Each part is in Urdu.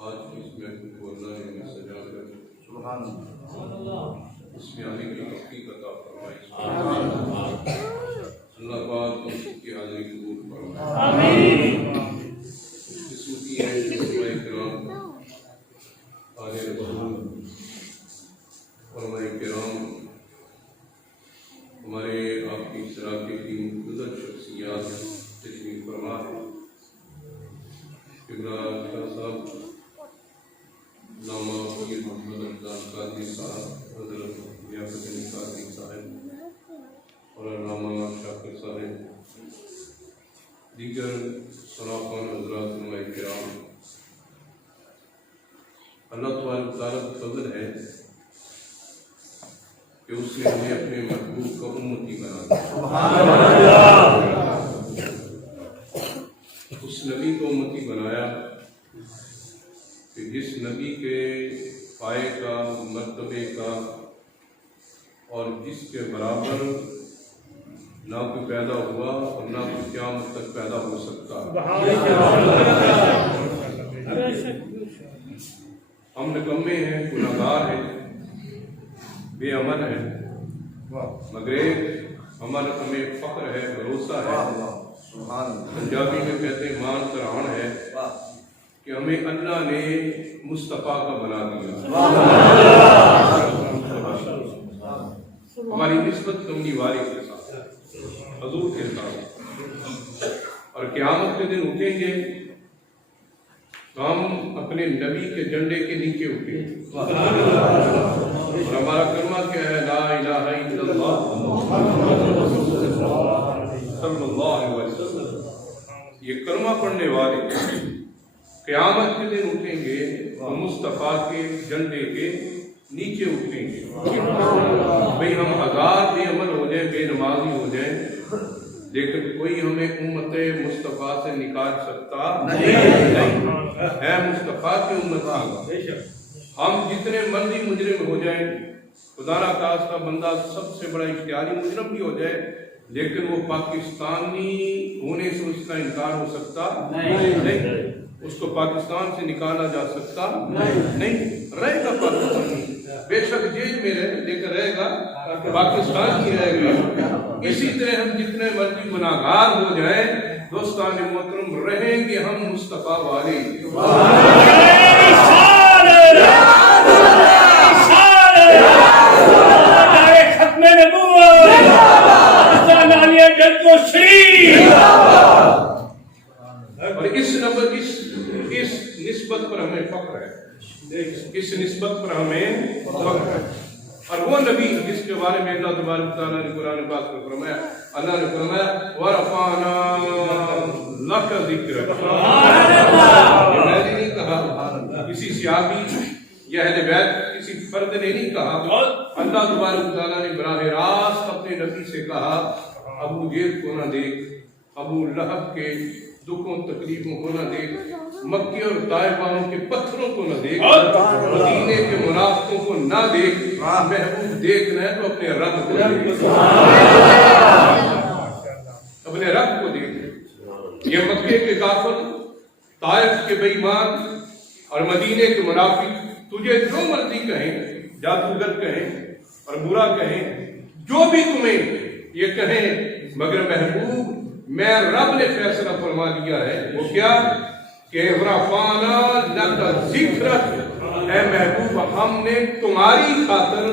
آج کی اس محفل کو اللہ نے ہمیں سجا کر سبحان اللہ اس میں آنے کی توفیق عطا فرمائی۔ اللہ پاک اس کی حاضری قبول فرمائے۔ قسمتی ہے کہ علماء کرام، آل رسول، علماء کرام، ہمارے آپ کی شراکت کی مقدس شخصیات تشریف فرما ہے۔ ابراہیم شاہ صاحب، علامہ پیر محمد رمضان قادری صاحب، حضرت لیاقت علی قادری صاحب اور علامہ شاکر صاحب، دیگر شراکان حضرات علماء کرام، اللہ تعالیٰ کا فضل ہے کہ اس نے ہمیں اپنے محبوب کا امتی بنا دیا، اس نبی کو امتی بنایا کہ جس نبی کے پائے کا، مرتبے کا اور جس کے برابر نہ کوئی پیدا ہوا اور نہ کوئی قیامت تک پیدا ہو سکتا۔ ہم نکمے ہیں، گناہگار ہیں، بے عمل ہیں، مگر ہمیں فخر ہے، بھروسہ ہے، پنجابی میں کہتے ہیں مان کراؤن ہے کہ ہمیں اللہ نے مصطفیٰ کا بنا دیا۔ ہماری نسبت کملی والی کے ساتھ، حضور کے ساتھ، اور قیامت کے دن اٹھیں گے تو ہم اپنے نبی کے جھنڈے کے نیچے اٹھیں گے، اور ہمارا کلمہ کیا ہے؟ لا الہ الا اللہ صلی اللہ علیہ وسلم۔ یہ کلمہ پڑھنے والے قیامت کے دن اٹھیں گے اور مصطفیٰ کے جھنڈے کے نیچے اٹھیں گے۔ بھئی ہم ہزار بے عمل ہو جائیں، بے نمازی ہو جائیں، لیکن کوئی ہمیں امت مصطفیٰ سے نکال سکتا نہیں ہے۔ مصطفیٰ کی امت، ہم جتنے مرضی مجرم ہو جائیں، خدا نہ خواستہ بندہ سب سے بڑا اختیاری مجرم بھی ہو جائے، لیکن وہ پاکستانی ہونے سے اس کا انکار ہو سکتا نہیں، اس کو پاکستان سے نکالا جا سکتا نہیں، رہے گا پاکستانی، بے شک جیل میں رہے لیکن رہے گا پاکستان ہی رہے گا۔ اسی طرح ہم جتنے مرضی گناہگار ہو جائیں، دوستان محترم، رہیں گے ہم مصطفیٰ والے۔ اور اس نسبت پر ہمیں فخر ہے، اس نسبت پر ہمیں فخر ہے۔ اور وہ نبی جس کے بارے میں اللہ تبارک تعالیٰ نے قرآن پاک میں فرمایا، اللہ نے فرمایا وَرَفَعْنَا لَكَ ذِكْرَكَ۔ یہ میں نے نہیں کہا، کسی صحابی یا اہل بیت کسی فرد نے نہیں کہا، اللہ تبارک تعالیٰ نے براہ راست اپنے نبی سے کہا، ابو جہل کو نہ دیکھ، ابو لہب کے دکھوں تکلیفوں کو نہ دیکھ، مکے اور طائف والوں کے پتھروں کو نہ دیکھ، مدینے کے منافقوں کو نہ دیکھ، محبوب دیکھنا ہے تو اپنے رب کو دیکھ، اپنے رب کو دیکھ۔ یہ مکے کے کافر، طائف کے بے ایمان اور مدینے کے منافق تجھے جو مرضی کہیں، جادوگر کہیں اور برا کہیں، جو بھی تمہیں یہ کہیں، مگر محبوب میں رب نے فیصلہ فرما دیا ہے، وہ کیا کہ رفعنا لک ذکرک، اے محبوب ہم نے تمہاری خاطر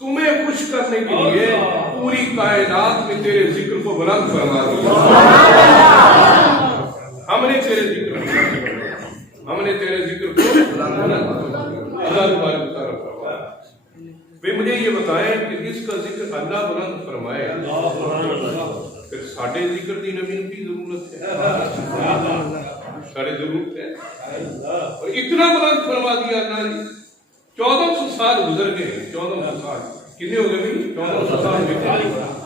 تمہیں خوش کرنے کے لیے پوری کائنات میں تیرے ذکر کو بلند فرما دیا۔ ہم نے تیرے ذکر کو بلند فرما دیا۔ اللہ تبارک تعالیٰ فرمایا، بھئی مجھے یہ بتائیں کہ اس کا ذکر اللہ بلند فرمائے، پھر ساڑھے ذکر دی نبی کی ضرورت ہے، ساڑھے ضرورت ہے، اور اتنا بلند فرما دیا اللہ نے۔ 1400 سال گزر گئے، 1400 سال کتنے ہو گئے بھی؟ 1400 سال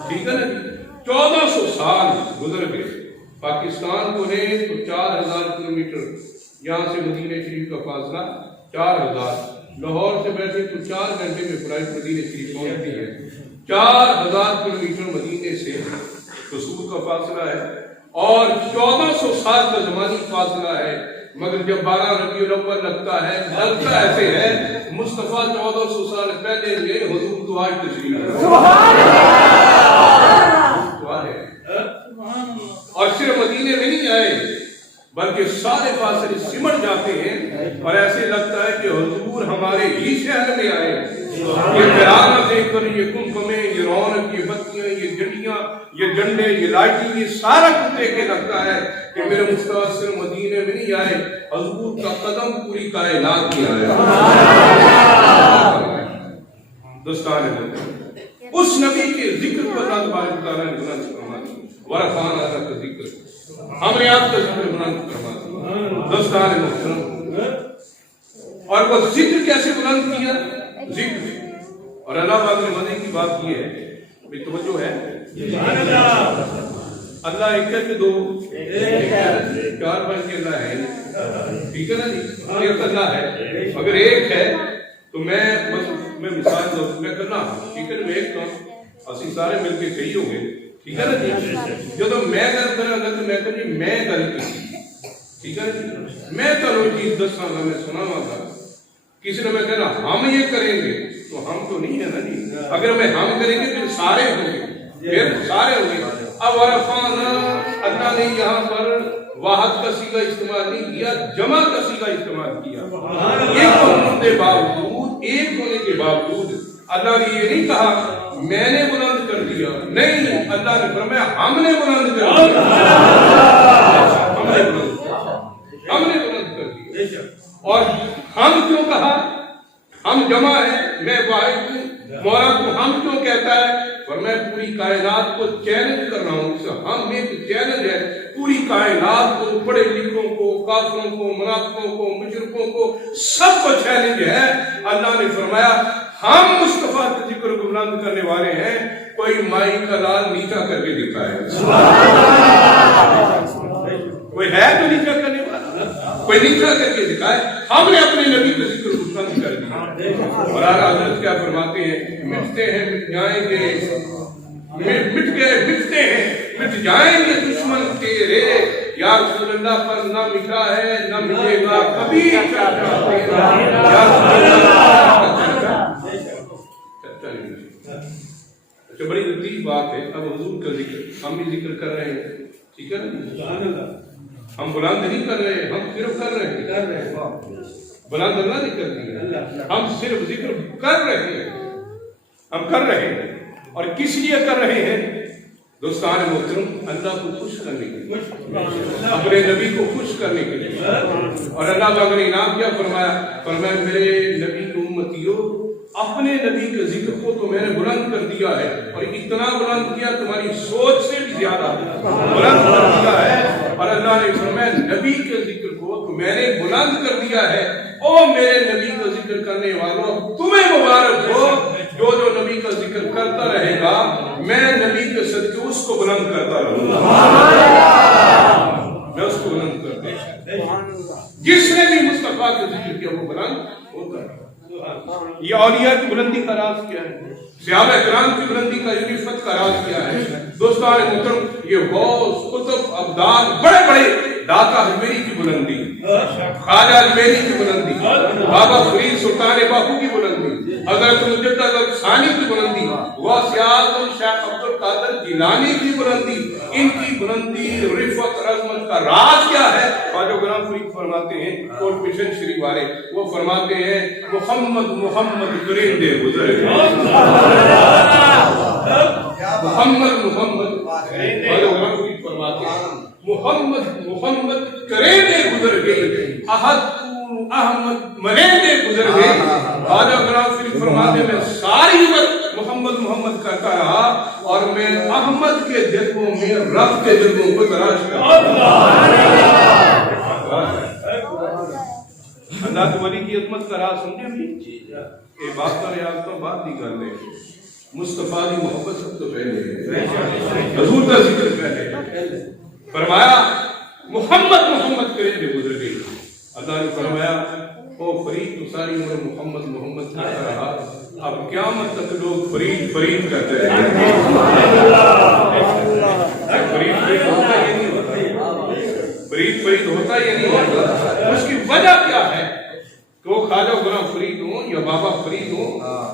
ٹھیک ہے نا، 1400 سال گزر گئے، پاکستان کو لیں تو 4000 کلومیٹر یہاں سے مدینہ شریف کا فاصلہ 4000، لاہور سے بیٹھے تو 4 گھنٹے میں فلائٹ مدینہ شریف پہنچتی ہے، 4000 کلومیٹر مدینے سے رسول کا فاصلہ ہے، اور 1400 سال کا زمانی فاصلہ ہے مگر جب 12 ربیع الاول لگتا ہے لگتا ایسے ہے مصطفیٰ 1400 سال پہلے گئے حضور تو آج تشریف اور صرف مدینے میں نہیں آئے بلکہ سارے فاصلے سمٹ جاتے ہیں اور ایسے لگتا ہے کہ حضور ہمارے ہی شہر میں آئے یہ پیرانہ دیکھ کر یہ کمکمے یہ رونق یہ بتیاں یہ جھنڈیاں یہ جھنڈے یہ لائٹنگ یہ سارا کچھ دیکھ کے لگتا ہے کہ میرے مصطفیٰ صرف مدینے میں نہیں آئے حضور کا قدم پوری کائنات میں آیا دوستان اس نبی کے ذکر کو اللہ تبارک تعالیٰ نے بلند فرما دیا ورفعنا لک ذکر ہم نے آپ کا ذکر بلند فرما دیا دوستان محترم اور وہ ذکر کیسے بلند کیا ذکر اور اللہ پاک نے مدد کی بات کی ہے بے توجہ ہے اللہ ایک ہے کہ دو چار بن کے اللہ ہے ٹھیک ہے نا جی ایک اللہ ہے اگر ایک ہے تو میں مثال دو میں کرنا ٹھیک ہے میں ایک کام اسی سارے مل کے کہی ہوں گے ٹھیک ہے نا جی جو تو میں گل کرا گا تو میں کہ جی میں گل کی ٹھیک ہے نا جی میں کرو چیز دساں گا میں سناواں گا کسی نے میں کہنا ہم یہ کریں گے تو ہم تو نہیں ہے نا جی اگر میں ہم کریں گے پھر سارے ہوں گے پھر سارے ہوں گے اب ورفعنا اللہ نے یہاں پر واحد کا صیغہ استعمال نہیں کیا جمع کا صیغہ استعمال کیا ایک ہونے کے باوجود ایک ہونے کے باوجود اللہ نے یہ نہیں کہا میں نے بلند کر دیا نہیں اللہ نے فرمایا ہم نے بلند کر دیا ہم نے بلند کر دیا اور ہم کیوں کہا ہم جمع ہے میں واحد ہوں مولا کو ہم کیوں کہتا ہے اور میں پوری کائنات کو چیلنج کر رہا ہوں ہم ایک چیلنج ہے پوری کائنات کو پڑھے لکھوں کو کافروں کو منافقوں کو مشرکوں کو سب کو چیلنج ہے اللہ نے فرمایا ہم مصطفیٰ کے ذکر کو بلند کرنے والے ہیں کوئی مائی کا لال نیچا کر کے دکھائے کوئی ہے تو نیچا کرنے والا کوئی نیچا کر کے دکھائے ہم نے اپنے نبی کے ذکر کو بلند کر دیا اور اعلیٰ حضرت کیا فرماتے ہیں مٹتے ہیں مٹ جائیں گے مٹ گئے مٹتے ہیں مٹ جائیں گے دشمن تیرے یا رسول اللہ پر نہ مٹا ہے نہ مٹے گا کبھی چرچا تیرا یا رسول اللہ اچھا بڑی لطیف بات ہے اب حضور کا ذکر ہم بھی ذکر کر رہے ہیں ٹھیک ہے نا ہم بلند نہیں کر رہے ہم صرف کر رہے ہیں بلند اللہ نہیں کر رہے ہم صرف ذکر کر رہے ہیں ہم کر رہے ہیں اور کس لیے کر رہے ہیں دوستان محترم اللہ کو خوش کرنے کے لیے اپنے نبی کو خوش کرنے کے لیے اور اللہ پاک نے انعام کیا فرمایا میرے نبی کی امتیوں اپنے نبی کے ذکر کو تو میں نے بلند کر دیا ہے اور اتنا بلند کیا تمہاری سوچ سے بھی زیادہ بلند کر دیا ہے اور اللہ نے فرمایا نبی کے ذکر کو تو میں نے بلند کر دیا ہے او میرے نبی کا ذکر کرنے والوں تمہیں مبارک ہو جو نبی کا ذکر کرتا رہے گا میں نبی کے صدقے اس کو بلند کرتا رہوں گا میں اس کو بلند کرتا ہوں جس نے بھی مصطفیٰ کا ذکر کیا وہ بلند ہوتا ہے یہ اولیاء کی بلندی کا راز کیا ہے صحابہ کرام کی بلندی کا رفعت کا راز کیا ہے دوستان محترم یہ غوث قطب ابدال بڑے بڑے داتا اجمیری کی بلندی خواجہ اجمیری کی بلندی بابا فرید سلطان باہو کی بلندی حضرت مجدد الثانی کی بلندی غوث اعظم شیخ عبد القادر جیلانی کی بلندی ان کی بلندی رفعت عظمت کا راز کیا ہے خواجہ غلام فرید فرماتے ہیں کوٹ مشن شریف والے وہ فرماتے ہیں محمد کریں دے گزر محمد خواجہ غلام فرید فرماتے ہیں محمد کریں دے گزر گئے احد احمد مرے دے گزر گئے خواجہ غلام فرید فرماتے ہیں میں ساری عمر محمد کرتا رہا اور میں احمد کے جذبوں میں رب کے جذبوں کو تلاش کرتا اللہ کے ولی کی عظمت کا راز سمجھے بھی یہ بات پر یاد بات نہیں کر لیں مصطفیٰ کی محبت سب تو پہلے حضور کا ذکر پہلے فرمایا محمد کریں دے گزر گئی اللہ نے فرمایا او فرید تو ساری عمر محمد کرتا رہا اب قیامت تک لوگ فرید کرتے رہے فرید ہوتا یہ نہیں ہوتا وجہ کیا ہے کہ وہ خواجہ غلام فرید ہوں یا بابا فرید ہوں،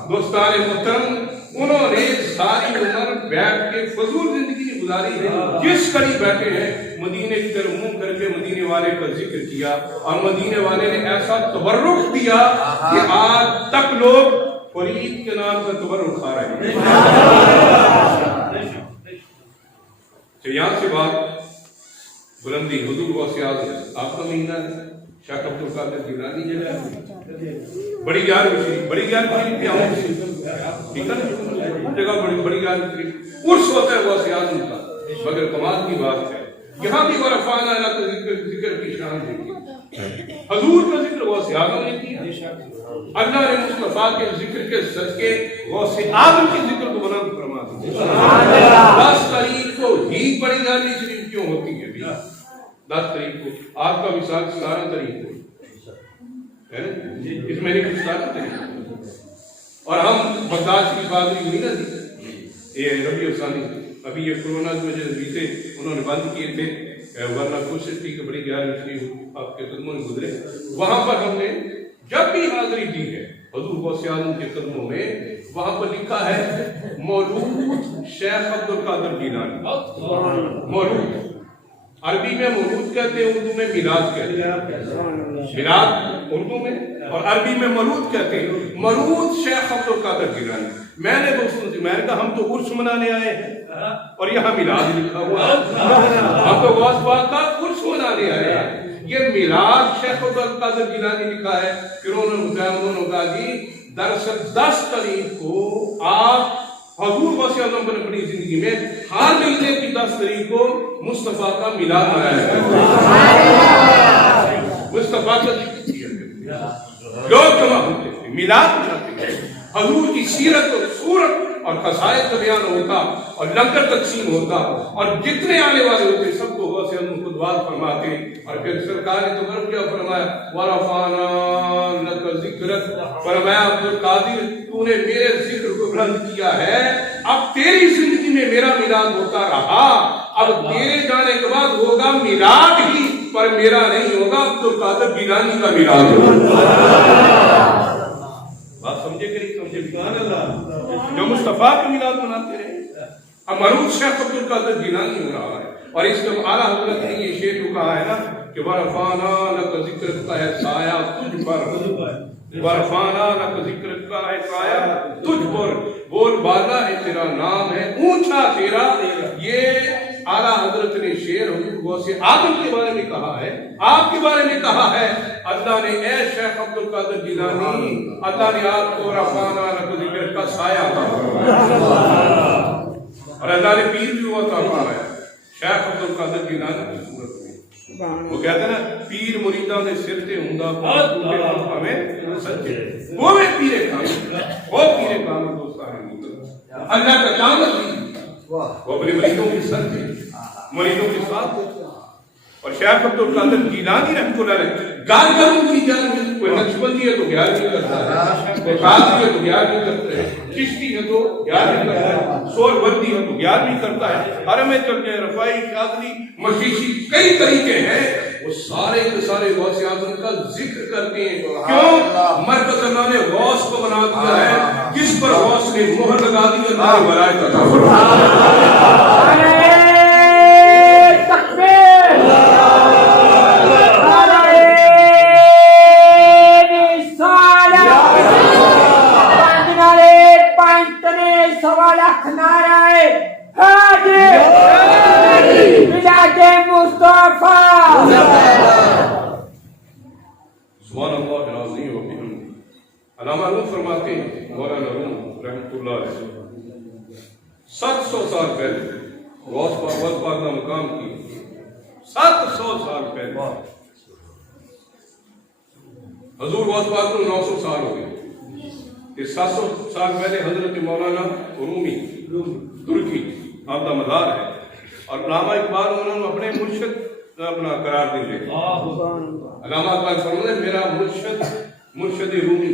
دوستان محترم، انہوں نے ساری عمر بیٹھ کے فضول زندگی گزاری ہے۔ جس کڑی بیٹھے ہیں مدینے کی طرف منہ کر کے مدینے والے کا ذکر کیا، اور مدینے والے نے ایسا تبرک دیا کہ آج تک لوگ فرید کے نام کا تبرک کھا رہے ہیں۔ تو یہاں سے بات بلندی حضور غوث اعظم آپ کا مہینہ ہے، شیخ عبد القادر جیلانی جگہ بڑی یار بڑی یار کیا جگہ بڑی یار عرس ہوتا ہے غوث اعظم کا، مگر کمال کی بات ہے یہاں بھی ورفعنا لک ذکر کی شان دی، حضور کا ذکر غوث اعظم نے کیا، اللہ نے مصطفیٰ کے ذکر کے صدقے غوث اعظم کے ذکر کو بلند فرما دیا۔ 10 تاریخ کو ہی بڑی یاری شریف کیوں ہوتی ہے؟ 10 تاریخ کو آپ کا وصال 17 تاریخ کو ہے نا، اس مہینے کی 17 تاریخ کو، اور ہم برداشت کی بات ہوئی نا جی، یہ ربیع الثانی ابھی یہ کورونا کی وجہ سے بیتے انہوں نے بند کیے تھے، ورنہ کوشش تھی کہ بڑی گیارہویں شریف آپ کے قدموں میں گزرے۔ وہاں پر ہم نے جب بھی حاضری دی ہے حضور غوث اعظم کے قدموں میں، وہاں پر لکھا ہے مولود شیخ عبد القادر جیلانی، مولود عربی میں مولود کہتے ہیں، اردو میں میلاد کہتے ہیں، میلاد اردو میں اور عربی میں مولود کہتے ہیں، مولود شیخ عبد القادر جیلانی۔ میں نے دوستوں سے میں نے کہا ہم تو عرس منانے آئے ہیں اور یہاں میلاد لکھا ہوا ہے، ہم تو غوث پاک کا عرس منانے آئے ہیں، یہ میلاد شیخ عبد القادر جیلانی لکھا ہے۔ پھر انہوں نے کہا جی دراصل 10 تاریخ کو آپ حضور غوث اعظم نے اپنی زندگی میں ہر مہینے کی 10 تاریخ کو مصطفیٰ کا میلاد منایا ہے، مصطفیٰ کا ذکر کیا، لوگ جمع ہوتے ہیں میلاد مناتے ہیں، حضور کی سیرت اور صورت اور خصائص کا بیان ہوتا اور لنگر تقسیم ہوتا، اور جتنے آنے والے ہوتے سب کو غوث اعظم کو دعا فرماتے، اور پھر سرکار نے تو کیا فرمایا، وَرَفَعْنَا لَكَ ذِكْرَكَ، فرمایا عبد القادر تو نے میرے ذکر کو بلند کیا ہے، اب تیری زندگی میں میرا میلاد ہوتا رہا، اب تیرے جانے کے بعد ہوگا میلاد ہی، پر میرا نہیں ہوگا، عبد القادر جیلانی کا میلاد ہوگا۔ بات سمجھے کہ نہیں سمجھے؟ سبحان اللہ، جو مصطفیٰ کا میلاد مناتے رہے، اب مروت شیخ عبد القادر جیلانی ہو رہا ہے، اور اس کے اعلیٰ حضرت نے یہ شعر جو کہا ہے نا کہ وَرَفَعْنَا لَكَ ذِكْرَكَ کا ہے سایہ تجھ پر، وَرَفَعْنَا لَكَ ذِكْرَكَ کا ہے سایہ تجھ پر، بول بالا ہے تیرا نام ہے اونچا تیرا۔ یہ اعلیٰ حضرت نے شعر حضور غوث اعظم کے بارے میں کہا ہے، آپ کے بارے میں کہا ہے۔ اللہ نے اے شیخ عبد القادر جیلانی، اللہ نے آپ کو رفعنا لک ذکر کا سایہ عطا فرمایا، اور اللہ نے پیر بھی عطا فرمایا شیخ عبد القادر جیلانی کی صورت میں۔ وہ کہتے ہیں نا پیر مریداں دے سر تے ہوندا ٹوٹے ہمیں سچے، وہ میں پیرے کامل، وہ پیرے کامل دوستان اللہ کا کامل بھی وہ اپنے مریدوں کے ساتھ تھے، مریدوں کے ساتھ تھے۔ اور شیخ عبد القادر جیلانی رحمۃ اللہ علیہ گارگروں کی جانب کوئی نقشبندی ہے تو 11ویں کرتا ہے، کوئی قادری ہے تو 11ویں کرتا ہے، چشتی ہے تو 11ویں کرتا ہے، سور بندی ہے تو 11ویں کرتا ہے، حرم چل جائے رفائی قادری مشیشی کئی طریقے ہیں، وہ سارے کے سارے غوث اعظم کا ذکر کرتے ہیں۔ کیوں؟ مرکز اللہ نے غوث کو بنا دیا ہے، جس پر غوث نے مہر لگا دی، اللہ نے ولایت عطا فرمائی۔ سبحان اللہ العظیم و بحمدہ۔ علامہ روم فرماتے ہیں، مولانا روم رحمۃ اللہ علیہ 700 سال پہلے غوث پاک کا مقام کی، 700 سال پہلے حضور غوث پاک کو 900 سال ہو گئے، کہ 700 سال پہلے حضرت مولانا رومی ترکی آپ کا مزار ہے، اور علامہ اقبال انہوں نے اپنے مرشد اپنا قرار دے لے، علامہ اقبال فرماتے ہیں میرا مرشد رومی،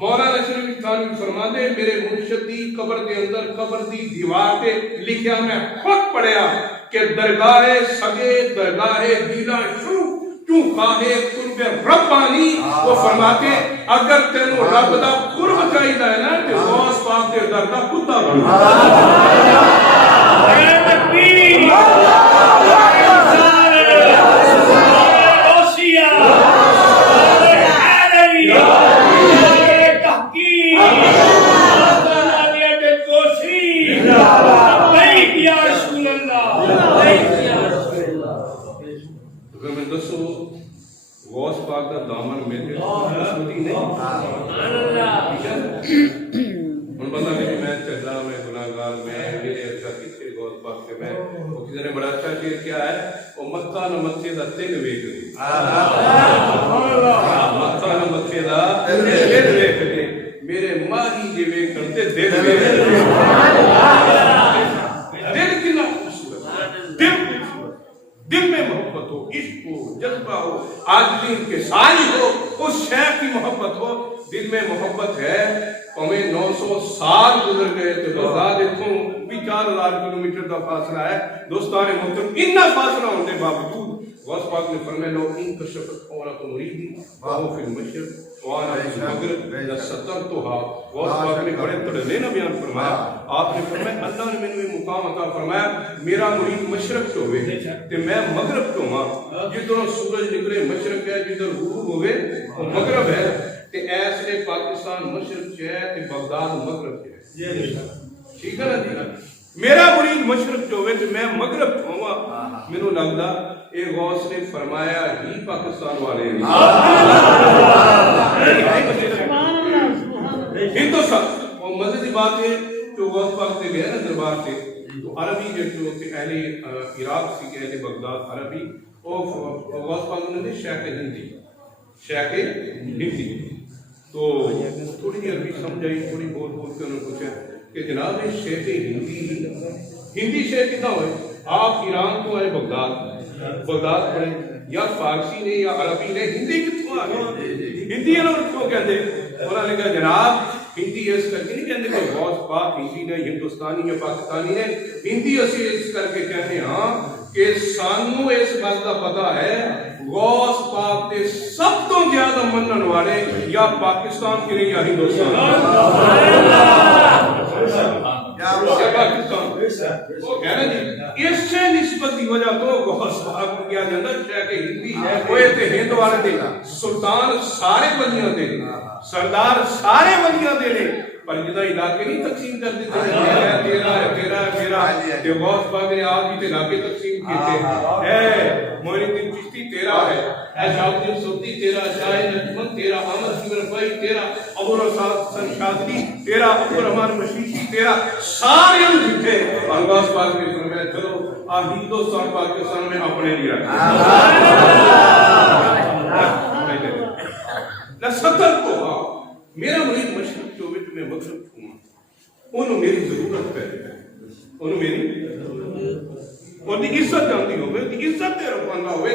مولانا شریف تھانوی فرماتے میرے مرشد دی قبر دے اندر قبر دی دیوار تے لکھیا میں خود پڑھیا کہ درگاہ سگے درگاہ دینا شروع کیوں کاہے قرب ربانی. وہ فرماتے اگر تینوں رب دا قرب چاہیے ہے نا تو غوث پاک دے در دا کتا بن. غوث پاک کا دامن میں تھے ان بندہ کہ میں چہلا میں گناہگار میں میرے اچھا کسی غوث پاک کے میں وہ کسی نے بڑا اچھا شعر کیا ہے وہ مکہ نہ مکے دا تگ ویکھ دی مکہ نہ مکے دا تگ ویکھ دی میرے ماہی جی ویکھن تے دل ویکھ دل کنا خوبصورت دل میں محبت ہو عشق ہو جذبہ ہو عاجزی کے ساری ہو اس شیخ کی محبت ہو دل میں محبت ہے. ہمیں 900 سال گزر گئے تو بغداد اتوں بھی 4000 کلومیٹر کا فاصلہ ہے. دوستان محترم اتنا فاصلہ ہونے باوجود غوث پاک نے فرمایا لو ان کشفت عورت مریدی وہو فی المشرق وانا فی المغرب لسترتھا. غوث پاک نے بڑے تڑنے نہ بیان فرمایا. آپ نے فرمایا اللہ نے مینوں یہ مقام عطا فرمایا میرا مرید مشرق سے ہوئے تے میں مغرب تو ہاں. جدھر سورج نکلے مشرق ہے جدھر غروب ہوئے وہ مغرب ہے. تے ایسے پاکستان مشرق سے ہے تے بغداد مغرب سے ہے. ٹھیک ہے نا جی. میرا مرید مشرق سے ہوئے تے میں مغرب تو ہاں. مینوں لگدا اے غوث نے فرمایا ہی پاکستان والے ہیں. ہندوستان اور مزے کی بات ہے جو غوث پاک سے گئے نا دربار سے تو عربی جو کہ اہل عراق سے اہل بغداد عربی اور غوث پاک نے شیخ ہندی تو تھوڑی عربی سمجھ آئی تھوڑی بول کے انہوں نے پوچھا کہ جناب شیخ ہندی شیخ کتنا ہوئے آپ ایران کو آئے بغداد پڑھے یا فارسی نے یا عربی نے ہندی کتوں آ گئے ہندی ہے نا کیوں کہتے انہوں نے کہا جناب ہندی اس کر کے نہیں کہتے کہ غوث پاک ہندی نے ہندوستانی یا پاکستانی نے ہندی اسی اس کر کے کہتے ہاں کہ سانو اس بات کا پتا ہے غوث پاک دے سب تو زیادہ منن والے یا پاکستان کے لیے یا ہندوستان وہ کہنا جی اس سے نسبت کی وجہ تو غوث پاک کو کیا جاتا ہے کہ ہندی ہوئے تھے ہند والے دے سلطان سارے بلیاں دے سردار سارے بلیاں دے لے پر جدہ علاقے نہیں تقسیم کر دیتے تیرا جو غوث پاک نے آپ بھی علاقے تقسیم کیتے اے معین الدین چشتی تیرا ہے اے شاہ الدین سوتی تیرا شاہ نجمن تیرا احمد شمر رفائی تیرا ابو الحسن شاذلی تیرا ابو الرحمن مشیشی تیرا سارے ہم جھٹے اور غوث پاک نے فرمایا چلو ہندوستان پاکستان میں اپنے لیے رکھا لستر کو میرا مرید مشرق جو میں مغرب ہوں انہوں میری ضرورت پہ انہوں میری اور دی عزت جانتی ہوئے دی عزت دے رکھوانا ہوئے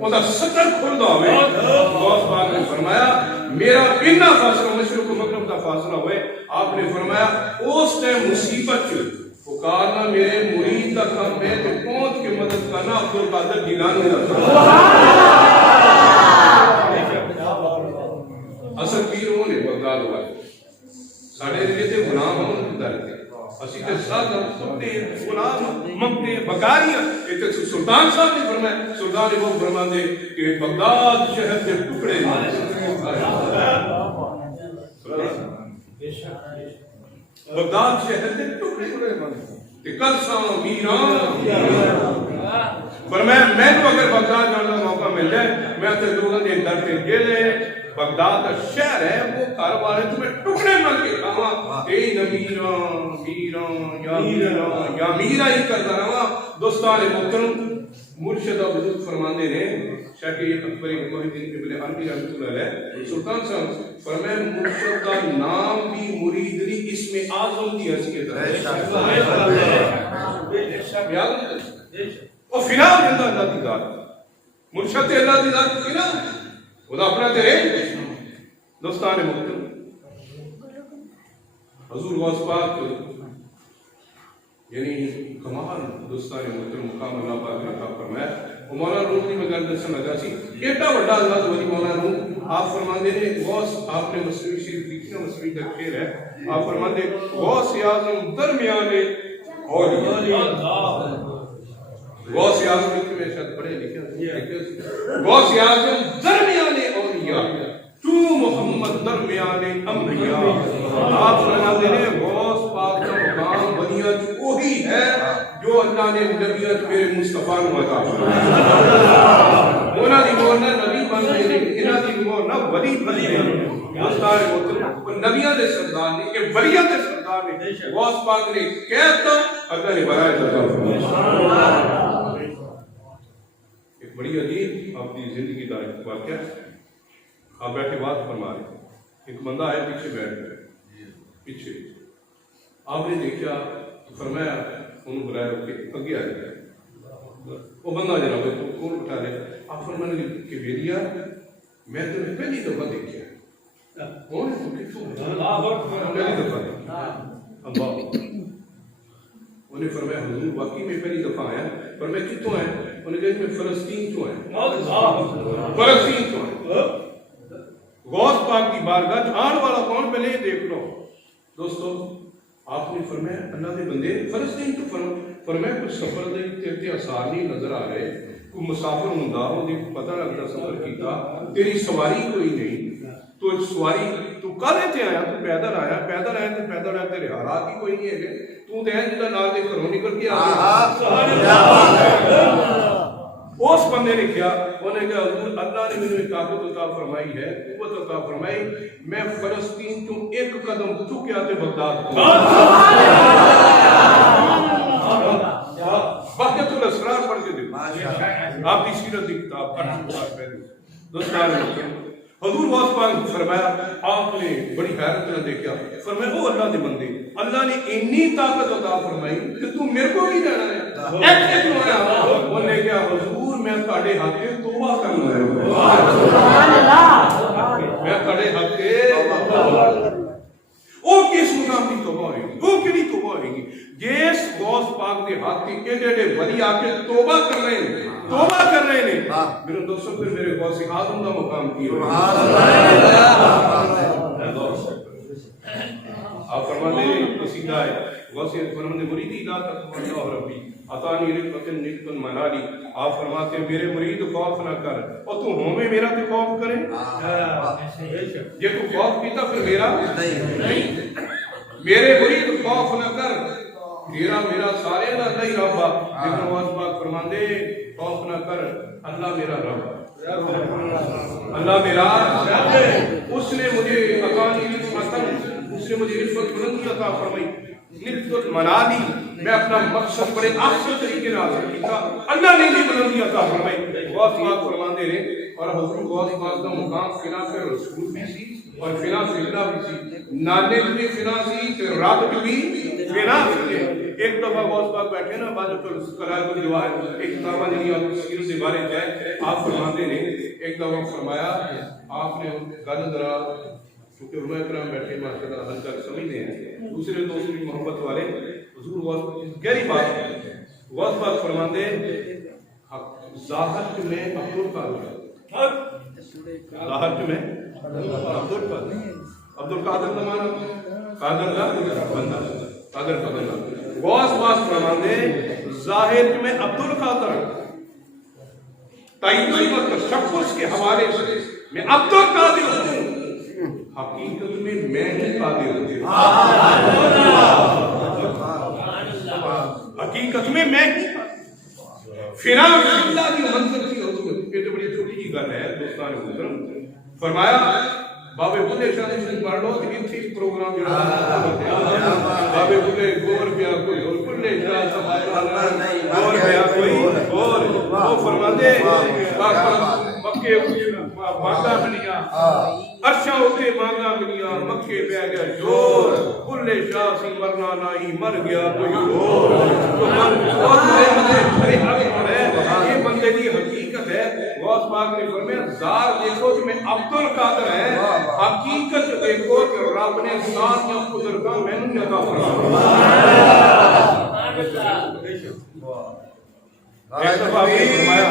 اور دا ستر کھلدا ہوئے غوث پاک نے فرمایا میرا اتنا فاصلہ مشرق و مغرب دا فاصلہ ہوئے آپ نے فرمایا اس ٹائم مصیبت چل پکارنا میرے مرید دا کام ہے تو پہنچ کے مدد کرنا عبدالقادر جیلانی دا اصل پیر وہ نے بغداد والے ساڑھے لیے تھے غلام ہم در تھے اسی کے ساتھ سنتے غلام ممتے بکاریاں ایتے سلطان صاحب نے فرمایا سلطان نے وہ فرما دے کہ بغداد شہر کے ٹکڑے بغداد شہر کے ٹکڑے کل ساں میران فرمایا میں تو اگر بغداد جانا موقع مل جائے میں تے لوگوں نے در کے جیلے بغداد کا شہر ہے وہ کاروبار ہے تمہیں ٹکڑے مل کے کہاں اے یا میرا ہی کرتا رہا. دوستان محترم مرشد و بزرگ فرماندے نے شیخ اکبر محی الدین ابن عربی رحمۃ اللہ علیہ سلطان صاحب فرمایا مرشد کا نام بھی مرید نہیں اسم اعظم کی حیثیت ہے اور فی الحال زندہ اللہ کی ذات مرشد اللہ کی ذات فی الحال خدا اپنا تیرے دوستان محترم حضور غوث پاک یعنی کمال دوستان محترم مقام اللہ پاک نے عطا فرمایا وہ مولانا روم دی میں گل دسن لگا سی ایڈا بڑا اللہ تو ولی مولانا روم آپ فرماندے نے غوث آپ نے مصنوعی شریف لکھی نا مصنوعی کا شعر ہے آپ فرماندے غوث اعظم درمیان اولیاء غوث اعظم لکھے میں شاید پڑھے لکھے غوث اعظم درمیان اولیاء تو محمد درمیان انبیاء آپ فرماتے ہیں غوث پاک کا مقام ولیاں وہی ہے جو اللہ نے نبیت میرے مصطفیٰ کو عطا فرمایا انہاں دی مورنا نبی بن گئے نے انہاں دی مورنا ولی بن گئے دوستان محترم نبیوں دے سردار نے کہ ولیاں دے سردار نے غوث پاک نے کہتا اللہ نے برائے عطا فرمایا ایک بڑی عجیب اپنی زندگی کا ایک واقعہ آپ بیٹھے بات فرما رہے ہیں ایک بندہ آیا پیچھے بیٹھ گئے پیچھے آپ نے دیکھا فرمایا انہوں بلائے رکھ کے اگے آ جائے وہ بندہ جناب تو کون اٹھا لے آپ فرمانے کہ بیریا میں تمہیں پہلی دفعہ دیکھا کون ہے تو کتوں پہلی دفعہ دیکھا اللہ انہیں فرمایا حضور واقعی میں پہلی دفعہ آیا فرمایا کتوں آئے انہیں کہا میں فلسطین چوں آئے فلسطین چوں آئے غوث پاک کی بارگاہ آن والا کون پہلے یہ دیکھ لو دوستو آپ نے فرمایا اللہ دے بندے فلسطین تو فرمایا کچھ سفر دے تیرے آثار نہیں نظر آ رہے کوئی مسافر ہوندا ہو دی پتہ لگتا سفر کیتا تیری سواری کوئی نہیں تو سواری تو کدے تے آیا تو پیدل آیا تیرے حالات ہی کوئی نہیں ہے تو تے ہے جدا نال دے گھروں نکل کے آ سبحان اللہ اس بندے نے کیا انہوں نے کہا حضور اللہ نے مجھے طاقت عطا فرمائی ہے قوت عطا فرمائی میں فلسطین تو ایک قدم چکیا تے بغداد کو وقت الاسرار پڑھ کے دیکھو آپ کی سیرت کی کتاب دوستان حضور غوث پاک فرمایا آپ نے بڑی حیرت نہ دیکھا فرمایا وہ اللہ دے بندے اللہ نے اتنی طاقت عطا فرمائی کہ تو میرے کو ہی جانا ہے ایسے کیوں آیا وہ نے کہا حضور میں تہاڈے ہاتھ تے توبہ کرنا ہے سبحان اللہ میں تہاڈے ہاتھ تے او کس مقام کی توبہ ہوئے گی وہ کیڑی توبہ ہوئے گی جس غوث پاک دے ہاتھ تے ایڈے ولی آ کے توبہ کر رہے ہیں میرے دوستوں پھر میرے غوث اعظم کا مقام کی آپ فرماتے ہیں قصیدہ ہے غوث فرماتے مریدی لا تقبل ربی عطانی رفقت نکن منالی آپ فرماتے ہیں میرے مرید خوف نہ کر اور تو ہمیں میرا تے خوف کرے یہ تو خوف کیتا پھر میرا نہیں میرے مرید خوف نہ کر تیرا میرا سارے دا اللہ ہی رب ہے لیکن غوث پاک فرماندے خوف نہ کر اللہ میرا رب اللہ میرا اس نے مجھے عطانی رفقت اس نے مجھے رفقت بلندی عطا فرمائی نفت منالی میں اپنا مقصد بڑے احسن طریقے سے حاصل کیا اللہ نے بھی بلندی عطا فرمائی غوث پاک فرماندے رہے اور حضور غوث پاک کا مقام خلاف رسول بھی سی اور خلاف اللہ بھی سی نانے بھی خلاف سی تے رب بھی خلاف سی ایک دفعہ غوث پاک بیٹھے نا بعد تو قرار کو دعا ہے ایک کتاب جنی آپ سیرت کے بارے ہے آپ فرماتے نے ایک دفعہ فرمایا آپ نے گل درا کیونکہ علماء کرام بیٹھے ماشاءاللہ حل کر سمجھتے ہیں دوسرے دوسری محبت والے حضور غوث گہری بات ہے غوث پاک فرماتے ظاہر میں عبد القادر کا معنی قادر کا بندہ قادر کا بندہ غوث پاک فرماتے ظاہر میں عبد القادر تائید تشخص کے حوالے سے میں عبد القادر ہوں حقیقت میں ہی قادر ہوں حقیقت میں ہی فنا اللہ کی منزل کی حضور یہ تو بڑی چھوٹی کی گل ہے دوستان محترم فرمایا بابے بلے شاہ نے پڑھ لو کہ تھی پروگرام جڑا بابے بلے گور پیا کوئی اور بلے شاہ سب گور پیا کوئی اور وہ فرماتے مکے مانگا ملیا عرشاں ہوتے مانگا ملیا مکے پہ گیا جور بلے شاہ سی مرنا نہیں مر گیا کوئی اور تو یہ بندے کی حقیقت ہے غوث پاک نے فرمایا زار دیکھو کہ میں عبد القادر ہے حقیقت دیکھو کہ رب نے ساری قدرتاں مینوں عطا فرمائی ایک دفعہ آپ نے فرمایا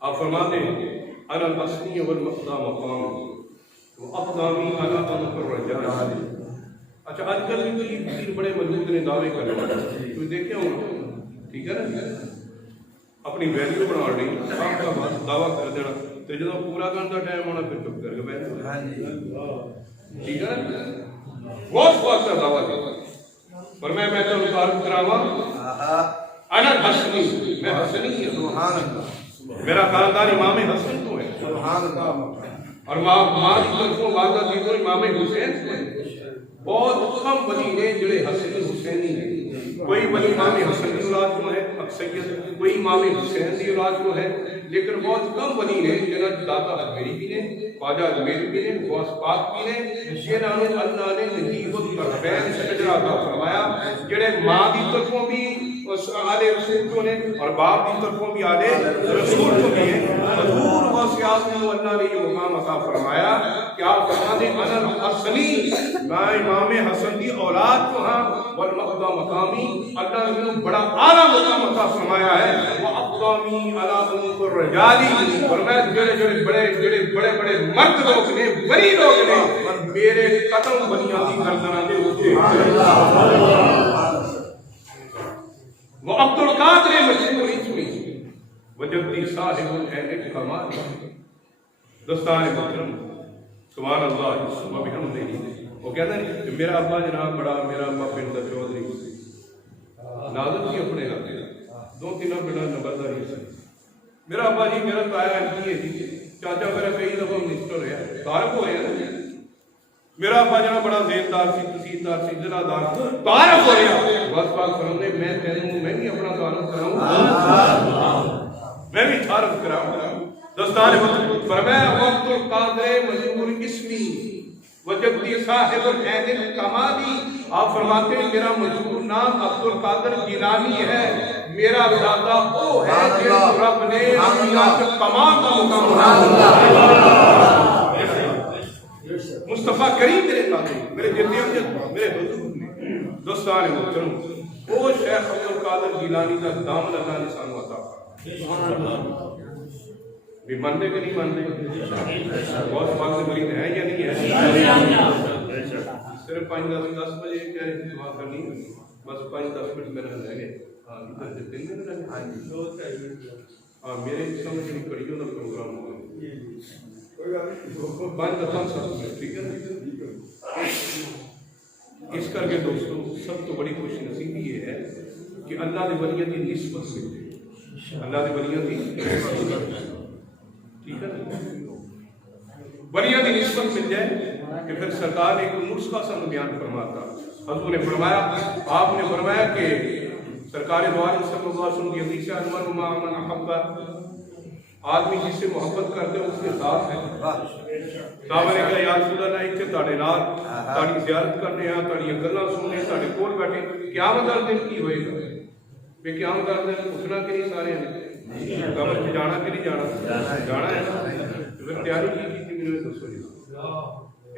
آپ فرماتے ہیں انا الاصلی والمقدام مقام واقدامی انا انق الرجال. اچھا آج کل بھی پیر بڑے مضبوط نے دعوے کر رہے ہیں تو دیکھیں ہوں ٹھیک ہے نا اپنی ویلیو بنا رہی آپ کا دعویٰ کر دینا تو جب پورا کرنے کا ٹائم ہونا پھر چپ کر کے بیٹھ ٹھیک ہے نا بہت کا دعویٰ دیا اور میں تو تعارف کراوا انا حسنی میں حسنی ہوں میرا خاندان امام حسن تو ہے اور ماں کی طرفوں والدہ کی طرف امام حسین ہے. بہت کم ولی نے جڑے حسنی حسینی ہیں. کوئی ولی امام حسن کی اولاد کو ہے اکثریت کوئی امام حسین کی اولاد کو ہے لیکن بہت کم ولی نے جنہاں داتا اجمیری بھی نے خواجہ اجمیری بھی نے غوث پاک بھی نے جنہاں نے اللہ نے نجیب الطرفین شجرہ عطا فرمایا جڑے ماں کی طرفوں بھی آلے رسول کو نے اور باپ کی طرفوں بھی آلے رسول کو بھی ہیں. حضور غوث اعظم کو اللہ نے یہ مقام عطا فرمایا کہ آپ فرماتے ہیں انا الحسنی میں امام حسن کی اولاد کو ہاں والمقدہ مقامی اللہ نے بڑا اعلیٰ مقام عطا فرمایا ہے واقدامی علی انق الرجالی اور میں جڑے بڑے مرد لوگ نے بڑی لوگ نے میرے قدم بنیادی گردناں دے اوپر وہ عبد القادر مشہوری سنی وجدتی صاحب العین الکمال. دوستان محترم سبحان اللہ ثم بحمدہ وہ کہتا ہے کہ میرا ابا جناب بڑا میرا ابا پنڈ چودھری ناظر جی اپنے لگتے دو تینوں بڑا نمبرداری سے میرا ابا جی میرا تایا ہے جی چاچا میرا کئی دفعہ منسٹر ہے تعارف ہو رہے ہیں میرا ابا جناب بڑا زیندار سی تحصیلدار سی ضلعدار تعارف ہو رہا بس پاک فرماتے میں تینوں میں بھی اپنا تعارف کراؤں میں بھی تعارف کراؤں. دوستان فرمایا عبد القادر مشہور اسمی وجدتی صاحب العین الکمالی. آپ فرماتے ہیں میرا مشہور نام عبد القادر جیلانی ہے میرا دادا وہ ہے جس رب نے انبیاء کے کمال کا مقام مصطفیٰ کریم میرے دادے میرے جدی امجد میرے بزرگ نے. دوستان محترم وہ شیخ عبد القادر جیلانی کا دامن اللہ نے سانو عطا فرمایا بھی مانتے کہ نہیں مانتے بہت پاک سے مرید ہیں یا نہیں ہے صرف 5-10 بجے کہہ رہے دعا کرنی بس 5-10 منٹ میں رہ گئے ہاں میرے سمجھ نہیں کڑیوں کا پروگرام ہوگا 5-10 ٹھیک ہے نا. اس کر کے دوستوں سب تو بڑی خوش نصیبی یہ ہے کہ اللہ نے ولیوں کی نسبت سے اللہ نے ولیوں کی ٹھیک ہے ولیوں کی نسبت مل جائے کہ پھر سرکار نے ایک نسخہ سن بیان فرماتا. حضور نے فرمایا آپ نے فرمایا کہ سرکار دو عالم صلی اللہ علیہ وسلم کی حدیث ہے المرء مع من احب آدمی جس سے محبت کرتے ہیں اس کے ساتھ ہے. صحابہ نے کہا یا رسول اللہ اتنے تاڑے نال تاڑی زیارت کرنے ہیں تاڑی گلاں سننے تاڑے کول بیٹھے قیامت والے دن کی ہوئے گا بے قیامت والے دن اٹھنا کہ نہیں سارے ہیں قبر سے جانا کہ نہیں جانا ہے نا پھر تیاری کی تھی میرے دسو جی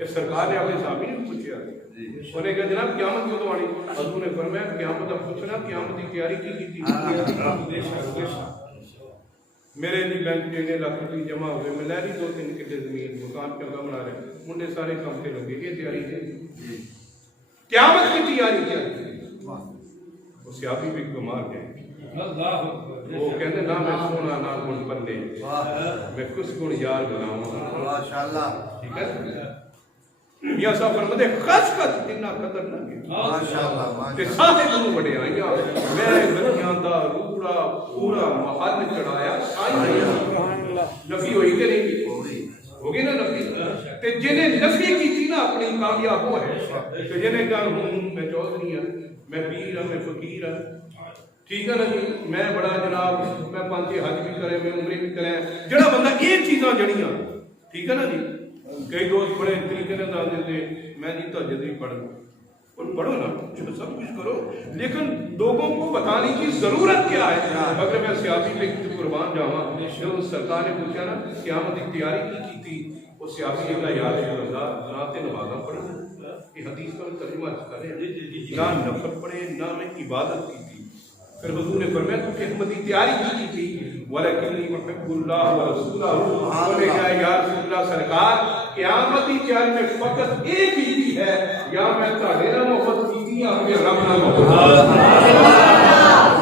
یہ سرکار نے اپنے صحابی نے پوچھا انہوں نے کہا جناب قیامت کیوں تو آنی حضور نے فرمایا قیامت اب پوچھنا قیامت کی تیاری کی تھی میرے لیے بینک دینے لاکھ روپے جمع ہوئے میں لہری 2-3 کلے زمین مکان پہ بنا رہے منڈے سارے کام سے لگے یہ تیاری ہے قیامت کی تیاری کیا وہ صحابی بھی کمار گئے وہ کہتے نہ میں سونا نہ گن پلے میں کس گن یار بناؤں ماشاءاللہ ٹھیک ہے میاں صاحب فرماتے خاص خاص اتنا قدر نہ کہ ماشاءاللہ تے سارے گنوں بڑے آئیاں میں دنیا دا روڑا پورا محل چڑھایا سائیں سبحان اللہ نفی ہوئی کہ نہیں ہوگی نا نفی تے جنہیں نفی کی تھی نا اپنی کامیاب ہو ہے کہ جنہیں کہا میں چودھری ہوں میں پیر ہوں میں فقیر ہوں ٹھیک ہے نا جی میں بڑا جناب میں 5 حج بھی کرے میں عمرے بھی کرے جڑا بندہ یہ چیزاں جڑیاں ٹھیک ہے نا جی کئی دوست بڑے طریقے سے دس دیتے میں نہیں تہجد نہیں پڑھوں، اور پڑھو نا، سب کچھ کرو، لیکن لوگوں کو بتانے کی ضرورت کیا ہے؟ اگر میں سیاسی پہ قربان جاواں، جو سرکار نے پوچھا نا قیامت کی تیاری کی تھی، وہ سیاسی نے کہا یار اللہ رات نمازاں پڑھوں، یہ حدیث کا ترجمہ کریں، نہ نفل پڑھے نہ میں عبادت کی تھی۔ پھر حضور نے فرمایا تو خدمت کی تیاری کی تھی، ولیکنی محب اللہ ورسولہ، انہوں نے کہا یا رسول اللہ سرکار قیامت کی تیاری میں فقط ایک ہی چیز ہے، یا میں تہاڈے نال محبت کی تھی یا اپنے رب نال محبت کی تھی،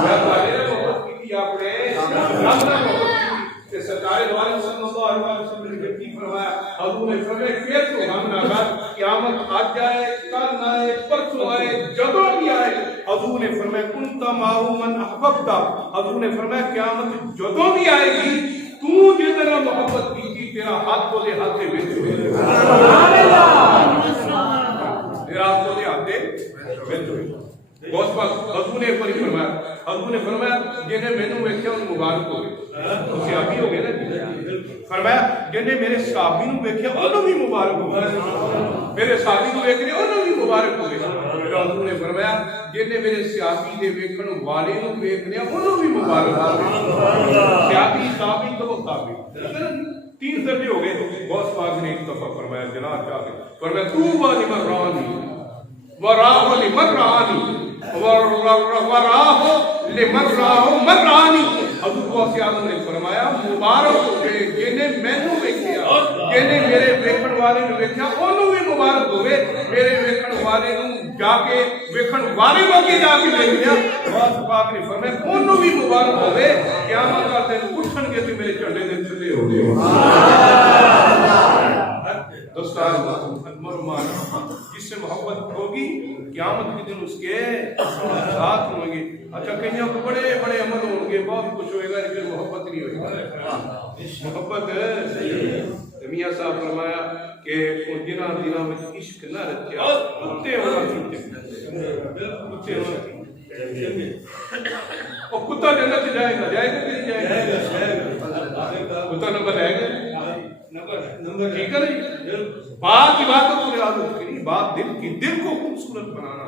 میں تہاڈے نال محبت کی تھی یا اپنے رب نال محبت کی تھی۔ کہ سرکار دو عالم صلی اللہ علیہ وسلم نے کی فرمایا، حضور نے فرمایا کہ تو ہم نہ قیامت آج جائے کل آئے پرسوں آئے جدوں بھی آئے، حضور نے فرمایا کنت معه من احببت، حضور نے فرمایا قیامت جدوں بھی آئے گی تو جس طرح محبت کی تھی تیرا ہاتھ کو دے ہاتھ دے وچ ہوئے، تیرا ہاتھ کو دے ہاتھ دے وچ ہوئے۔ بہت بات حضور نے فرمایا، حضور نے فرمایا جنہیں مینوں ویکھیا انہوں مبارک ہوئے، صحابی ہو گئے نا، فرمایا جنہیں میرے صحابی نوں ویکھیا انہوں بھی مبارک ہوئے، میرے صحابی نوں ویکھ رہے انہوں بھی مبارک ہوئے۔ حضور نے فرمایا جنہیں میرے صحابی دے ویکھن والے نوں ویکھ لیا انہوں بھی مبارک ہوئے۔ صحابی صحابی تو صحابی تین درجے ہو گئے۔ غوث پاک نے ایک دفعہ فرمایا جناب جا کے فرمایا طوبی لمن رآنی وراہ لمن رآنی وراہ لمن راہ من رآنی، حضور غوث اعظم نے فرمایا مبارک ہوئے جنہیں مینوں ویکھیا، جنہیں میرے ویکھن والے نوں ویکھیا انہوں بھی مبارک ہوئے، میرے ویکھن والے نوں جا کے ویکھن والے لوگ جا کے ویکھ لیا، غوث پاک نے فرمایا انہوں بھی مبارک ہوئے، قیامت کا دن اٹھن گے تو میرے جھنڈے دے تھلے ہو گئے۔ جس سے محبت ہوگی قیامت کے دن اس کے ساتھ ہوں گے۔ اچھا کئیوں کو بڑے بڑے عمل ہوں گے، بہت کچھ ہوئے گا لیکن محبت نہیں ہوئے گا۔ محبت میاں صاحب فرمایا کہ جنہ دنوں میں عشق نہ رکھیا کتے ہونا کتے ہونا، اور کتا جنت جائے گا، جائے گا کہ نہیں جائے گا؟ کتا نمبر ہے گا نمبر ٹھیک ہے نہیں؟ بات عبادت کو عادت کریں، بات دل کی، دل کو خوبصورت بنانا۔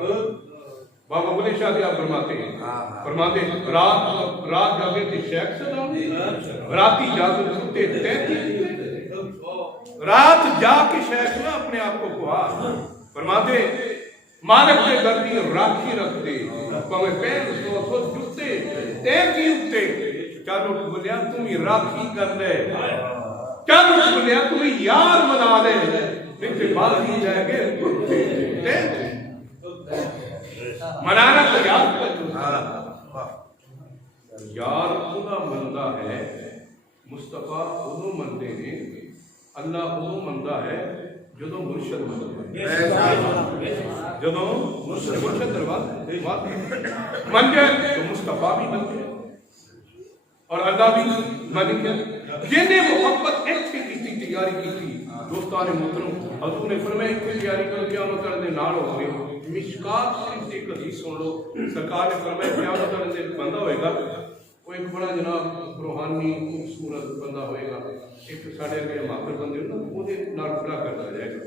بابا بلے شاہ جی آپ فرماتے ہیں رات جاگے تھے شیخ سے راتی جاگے کتے تینتی، رات جا کے شیخ نے اپنے آپ کو کہا، فرماتے مالک کے گردی راکھی رکھ دے پوے پین سو جتے تینتی اٹھتے، چلو بولیا تم ہی راکھی کر لے، چلو بولیا تم ہی یار بنا لے، نیچے بازی جائے گے کتے منانا تو یار یار خدا مندہ ہے، مصطفیٰ ادو مندے نے، اللہ ادو مندہ ہے جدو مرشد مندہ ہے، جدو مرشد دربار من گئے تو مصطفیٰ بھی بن گئے اور اللہ بھی بن گیا۔ جنہیں محبت ایک کی تیاری کی تھی دوستان محترم، حضور نے فرمایا ایک تیاری کر قیامت کرنے نال ہو گئے۔ مشکات شریف سے ایک حدیث سن لو، سرکار نے فرمایا قیامت کرنے ایک بندہ ہوئے گا، وہ ایک بڑا جناب روحانی خوبصورت بندہ ہوئے گا، ایک ساڑھے اگے ماکر بندے ہونا وہ دے نال کھڑا کرتا جائے گا،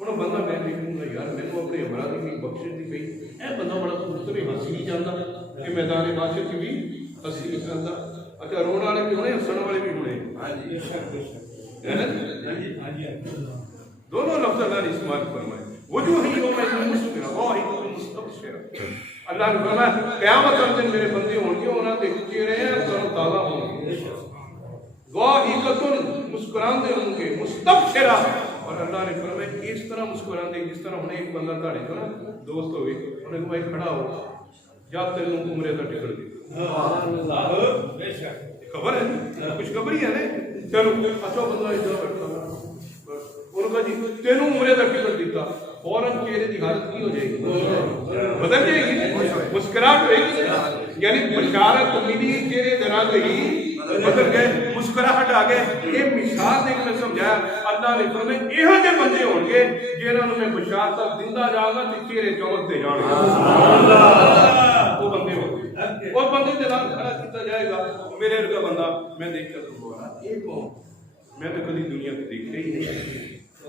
انہوں بندہ میں دیکھوں گا یار میں نے اپنے امراضی بھی بخشش دی گئی، اے بندہ بڑا خوبصورت ہنسی نہیں جانتا کہ میدان معاشر کی بھی ہنسی نہیں جانتا۔ اچھا رونے والے بھی ہونے ہنسن والے بھی ہونے، دونوں لفظ اللہ نے استعمال فرمائے، وجوہ یومئذ مسفرہ ضاحکۃ مستبشرہ، اللہ نے فرمایا قیامت کے دن میرے بندے ہوں گے انہاں دے چہرے تر و تازہ ہوں گے، ضاحکۃ مسکراندے ہوں گے، مستبشرہ، اور اللہ نے فرمایا اس طرح مسکراندے جس طرح انہیں ایک بندہ تاڑے جو نا دوست ہوئے انہیں کہا بھائی کھڑا ہو جا تینوں عمرے کا ٹکٹ دے، خبر ہے کچھ خبر ہی ہے نا، چلو اچھا بندہ ادھر بیٹھا انہوں نے جی تینوں عمرے کا ٹکٹ دیتا، فوراً چہرے کی حالت کی ہو جائے گی، بدل جائے گی، مسکراہٹ ہوئے گی، یعنی بشارت ملی چہرے درا گئی بدل گئے، مسکراہٹ آ گئے۔ یہ مثال دیکھ میں سمجھایا اللہ نے فرمایا یہ جو بندے ہوں گے جنہوں نے بشارت تک زندہ جانا تو چہرے چمکتے جان گے، وہ بندے ہوں گے، اور بندے کے نام کھڑا کیا جائے گا، میرے ارگا بندہ میں دیکھ کر تو بولا یہ کون، میں تو کبھی دنیا کو دیکھتے ہی نہیں،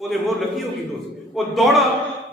ਉਹਦੇ ਮੋਹਰ ਲੱਗੀ ਹੋਗੀ ਦੋਸਤ ਉਹ ਦੌੜਾ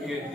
PhD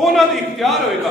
ਉਹਨਾਂ ਦਾ ਇਖਤਿਆਰ ਹੋਏਗਾ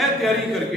ਇਹ ਤਿਆਰੀ ਕਰਕੇ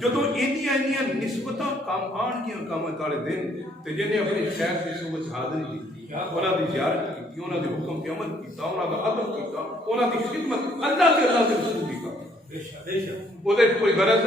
ਜਦੋਂ ਇੰਨੀਆਂ ਨਿਸਬਤਾਂ ਕੰਮ ਆਣਗੀਆਂ ਕਾਮਾਂ ਵਾਲੇ ਦਿਨ ਤੇ ਜਿਹਨੇ ਆਪਣੀ ਸ਼ਹਿਰ ਦੀ ਸੁਬਹ ਹਾਜ਼ਰੀ ਦਿੱਤੀ, ਉਹਨਾਂ ਦੀ ਜ਼ਿਆਰਤ ਕੀਤੀ, ਉਹਨਾਂ ਦੇ ਹੁਕਮ ਤੇ ਅਮਲ ਕੀਤਾ, ਉਹਨਾਂ ਦਾ ਅਦਬ ਕੀਤਾ, ਉਹਨਾਂ ਦੀ ਖਿਦਮਤ ਅੱਲਾਹ ਤੇ ਅੱਲਾਹ ਦੇ ਰਸੂਲ ਦੀ ਕੀਤੀ, ਉਹਦੇ ਕੋਈ ਗਰਜ਼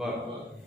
12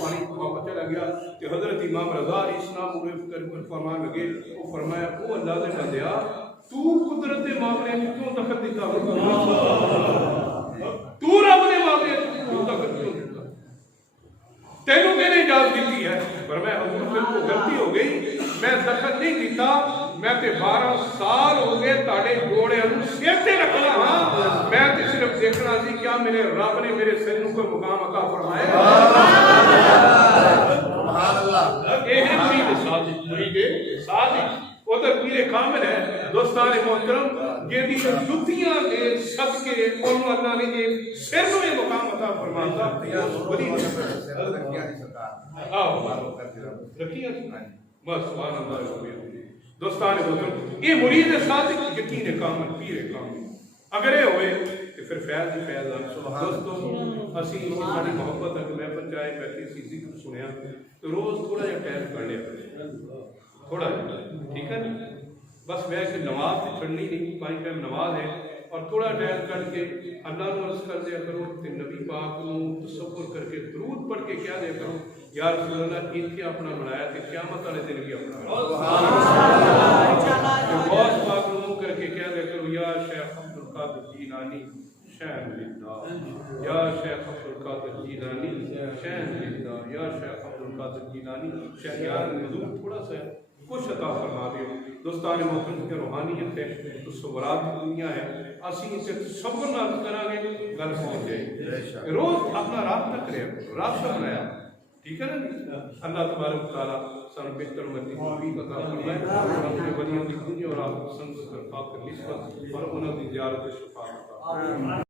پانی واپس چلا گیا تے حضرت امام رضا علیہ السلام کر فرمان لگے وہ فرمایا او اللہ دے بندیا تو قدرت دے معاملے میں کیوں دخل دیتا تو رب دے معاملے میں کیوں دخل کیوں دیتا تینوں کہنے اجازت دیتی ہے فرمایا حضور پھر کو غلطی ہو گئی میں دخل نہیں دیتا میں تے 12 سال ہو گئے تاڑے گوڑے انہوں سیر تے رکھنا ہاں میں تے صرف دیکھنا سی کیا میرے رب نے میرے سجنوں کو مقام عطا فرمائے سبحان اللہ یہ ہے مرید صادق مرید صادق ادھر پیر کامل ہے دوستان محترم یہ دی جتیاں دے صدقے انہوں اللہ نے یہ سر نو یہ مقام عطا فرماتا بڑی رکھیاں بس سبحان اللہ دوستان محترم یہ مرید صادق یقین کامل پیر کامل اگر یہ ہوئے تو پھر فیض ہی فیض آ دوستو اسی ہماری محبت اگر میں پنچائے بیٹھے سی ذکر سنیا تو روز تھوڑا جا ٹائم کر لیا تھوڑا ٹھیک ہے نا بس میں کہ نماز سے چھڑنی نہیں 5 ٹائم نماز ہے اور تھوڑا ٹائم کر کے اللہ کو عرض کر دیا کرو کہ نبی پاک کو تصور کر کے درود پڑھ کے کیا دیا کرو یا رسول اللہ عید کے اپنا بنایا کہ قیامت والے دن کی اپنا بہت پاک لوگوں کر کے کیا دیا کرو یا شیخ عبد القادر جیلانی شہن للہ یا شیخ عبد القادر جیلانی شہن للہ یا شیخ عبد القادر جیلانی شہیان حضور تھوڑا سا کچھ عطا فرما دیو دوستان محترم کے روحانیت ہے تصورات کی دنیا ہے اسی اسے صبر نال کرا گے گل پہنچ جائے روز اپنا رابطہ کرے رابطہ بنایا ٹھیک ہے نا اللہ تبارک تعالیٰ سن بہتر مدی توفیق عطا فرمائے اپنے ولیوں کی کنج اور آپ کو سنگ کر نسبت اور انہوں کی زیارت شفاعت عطا